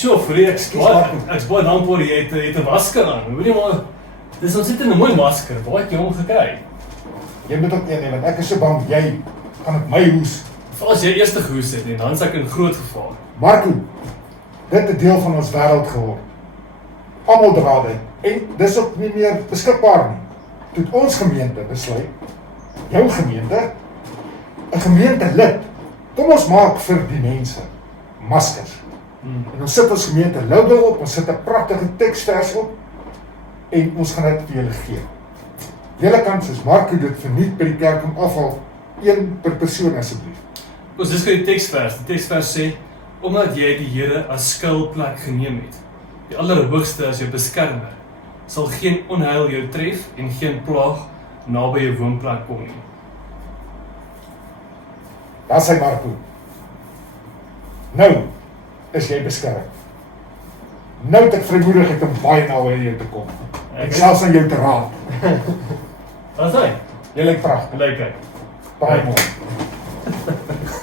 Sjoe, vir ek's baie dankbaar jy het 'n masker aan. Weet jy maar, dis ontsettend 'n mooi masker. Waar het jy hom gekry? Jy moet ook een hê, want ek is so bang jy gaan op my hoes. Veral as jy eers gehoes het en dan is ek in groot gevaar. Marco, dit het 'n deel van ons wêreld geword. Almal dra dit en dis ook nie meer beskikbaar nie. Toe het ons gemeente besluit, jou gemeente, 'n gemeentelid, kom ons maak vir die mense maskers. En ons sit ons gemeente logo op, ons sit 'n pragtige teksvers op en ons gaan dit vir julle gee. Julle kan soos Marco dit verniet by die kerk om afval, 1 per persoon asseblief. Ons dis vir die teksvers. Die teksvers sê, omdat jy die Here as skuilplek geneem het, die Allerhoogste as jou beskermer, sal geen onheil jou tref en geen plaag naby jou woonplek kom nie. Daar sê Marco. Nou is jy beskerm. Nou het ek vrymoedigheid om baie naby jou te kom. Ek selfs aan jou te raak. Wat is hy? Jy lyk pragtig. Lyk hy. Baie mooi.